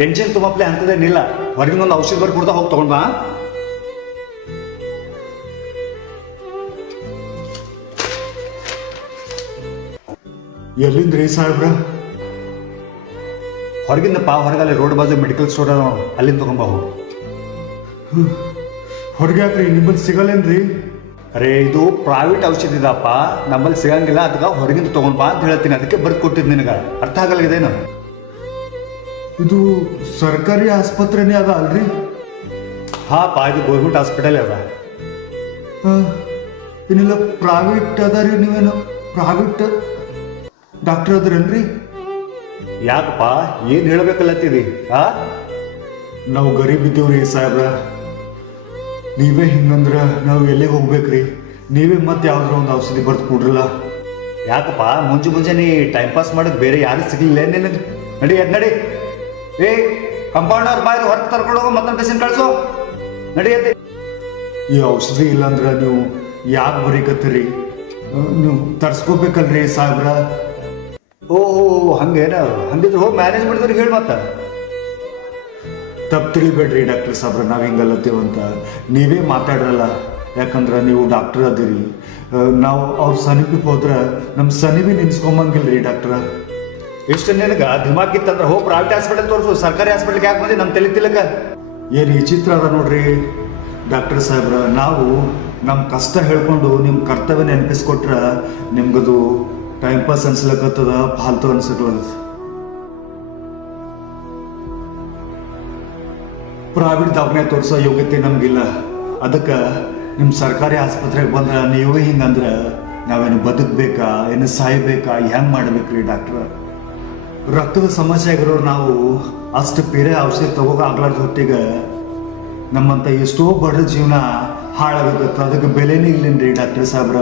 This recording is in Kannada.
ಟೆನ್ಷನ್ ತುಂಬಪ್ಲೆ ಅಂತದೇನಿಲ್ಲ. ಹೊರಗಿನ ಒಂದು ಔಷಧ ಬರ್ಕೊಡ್ತಾ ಹೋಗಿ ತಗೊಂಡ್ ಬಾ. ಎಲ್ಲಿಂದ್ರಿ ಸಾಹೇಬ್ರ? ಹೊರಗಿಂದಪ್ಪ, ಹೊರಗಲ್ಲಿ ರೋಡ್ ಬಾಜು ಮೆಡಿಕಲ್ ಸ್ಟೋರ್ ಅಲ್ಲಿಂದ ತಗೊಂಡ್ ಬಾ ಹೋಗಿ. ಹೊರಗೆ ಯಾಕ್ರಿ? ನಿಮ್ಮಲ್ಲಿ ಸಿಗಲ್ಲೇನ್ರಿ? ಅರೇ ಇದು ಪ್ರೈವೇಟ್ ಔಷಧ ಇದಪ್ಪ, ನಮ್ಮಲ್ಲಿ ಸಿಗಂಗಿಲ್ಲ. ಅದಕ್ಕೆ ಹೊರಗಿಂದ ತಗೊಂಡ್ ಬಾ ಅಂತ ಹೇಳ್ತೀನಿ. ಅದಕ್ಕೆ ಬರ್ದು ಕೊಟ್ಟಿದ್ದು ನಿನಗೆ. ಅರ್ಥ ಆಗಲ್ಲೇನು? ಇದು ಸರ್ಕಾರಿ ಆಸ್ಪತ್ರೆನೇ ಅದ ಅಲ್ರಿ? ಹಾ ಪಾ, ಇದು ಗೌರ್ಮೆಂಟ್ ಹಾಸ್ಪಿಟಲ್ ಅದ. ಏನಿಲ್ಲ ಪ್ರೈವೇಟ್ ಅದ ರೀ. ನೀವೇನು ಪ್ರೈವೇಟ್ ಡಾಕ್ಟರ್ ಅದ್ರನ್ರಿ? ಯಾಕಪ್ಪ, ಏನ್ ಹೇಳ್ಬೇಕಲ್ಲತ್ತೀರಿ? ನಾವು ಗರೀಬ್ ಇದ್ದೀವ್ರಿ ಸಾಹೇಬ್ರ. ನೀವೇ ಹಿಂಗಂದ್ರ ನಾವು ಎಲ್ಲಿಗೆ ಹೋಗ್ಬೇಕ್ರಿ? ನೀವೇ ಮತ್ತೆ ಯಾವ್ದಾರ ಒಂದು ಔಷಧಿ ಬರ್ದು ಕೊಡ್ರಲ್ಲ. ಯಾಕಪ್ಪ, ಮುಂಜಾನೆ ಟೈಮ್ ಪಾಸ್ ಮಾಡೋದು ಬೇರೆ ಯಾರು ಸಿಗ್ಲಿಲ್ಲ ನಿನಗೆ? ನಡಿ ಅದ್ ನಡಿ. ಏ ಕಂಪೌಂಡರ್ ಬಾಯ್ ಹೊರಗೆ ತರ್ಕೊಂಡು ಹೋಗೋ, ಮತ್ತೊಂದು ಪೇಷಂಟ್ ಕಳ್ಸೋ. ನಡಿ ಅದೇ. ಈ ಔಷಧಿ ಇಲ್ಲಾಂದ್ರ ನೀವು ಯಾಕೆ ಬರೀಕತ್ತೀರಿ? ನೀವು ತರ್ಸ್ಕೋಬೇಕಲ್ರಿ ಸಾಹೇಬ್ರ. ಓಹೋ ಹಂಗೇನ? ಹಂಗಿದ್ರೆ ಹೋಗಿ ಮ್ಯಾನೇಜ್ ಮಾಡಿದ್ರಿಗೆ ಹೇಳಿ. ಮತ್ತ ತಪ್ಪು ತಿಳಿಬೇಡ್ರಿ ಡಾಕ್ಟರ್ ಸಾಬ್ರ, ನಾವು ಹಿಂಗಲ್ಲತ್ತೀವಂತ. ನೀವೇ ಮಾತಾಡ್ರಲ್ಲ, ಯಾಕಂದ್ರೆ ನೀವು ಡಾಕ್ಟರ್ ಅದಿರಿ. ನಾವು ಅವ್ರ ಸನಿಪಿಗೆ ಹೋದ್ರೆ ನಮ್ಮ ಸನಿವಿ ನಿನ್ಸ್ಕೊಂಬಂಗಿಲ್ರಿ ಡಾಕ್ಟ್ರ. ಎಷ್ಟು ನಿನಗೆ ದಿಮಾಕಿತ್ತಂದ್ರೆ ಹೋಗಿ ಪ್ರೈವೇಟ್ ಹಾಸ್ಪಿಟಲ್ ತೋರಿಸು. ಸರ್ಕಾರಿ ಹಾಸ್ಪಿಟಲ್ಗೆ ಯಾಕೆ ಬಂದು ನಮ್ಮ ತಲೆ ತಿಲಕ? ಏನು ವಿಚಿತ್ರ ಅದ ನೋಡ್ರಿ ಡಾಕ್ಟರ್ ಸಾಹೇಬ್ರ. ನಾವು ನಮ್ಮ ಕಷ್ಟ ಹೇಳ್ಕೊಂಡು ನಿಮ್ಮ ಕರ್ತವ್ಯ ನೆನಪಿಸ್ಕೊಟ್ರ ನಿಮ್ಗದು ಟೈಮ್ ಪಾಸ್ ಅನ್ಸ್ಲಕತ್ತದ, ಫಾಲ್ತು ಅನ್ಸಕ್ಲದ. ಪ್ರೈವೇಟ್ ದವಾಖಾನೆ ತೋರಿಸೋ ಯೋಗ್ಯತೆ ನಮಗಿಲ್ಲ. ಅದಕ್ಕೆ ನಿಮ್ಮ ಸರ್ಕಾರಿ ಆಸ್ಪತ್ರೆಗೆ ಬಂದ್ರೆ ನೀವೇ ಹಿಂಗಂದ್ರೆ ನಾವೇನು ಬದುಕಬೇಕಾ, ಏನು ಸಾಯ್ಬೇಕಾ, ಹೆಂಗೆ ಮಾಡ್ಬೇಕ್ರಿ ಡಾಕ್ಟ್ರ? ರಕ್ತದ ಸಮಸ್ಯೆ ಆಗಿರೋರು ನಾವು ಅಷ್ಟು ಬೇರೆ ಔಷಧಿ ತಗೋಗ ಆಗ್ಲಾರ್ದ ಹೊತ್ತಿಗೆ ನಮ್ಮಂತ ಎಷ್ಟೋ ಬಡ ಜೀವನ ಹಾಳಾಗುತ್ತೆ. ಅದಕ್ಕೆ ಬೆಲೆನೇ ಇಲ್ಲೇನ್ರಿ ಡಾಕ್ಟರ್ ಸಾಹೇಬ್ರ?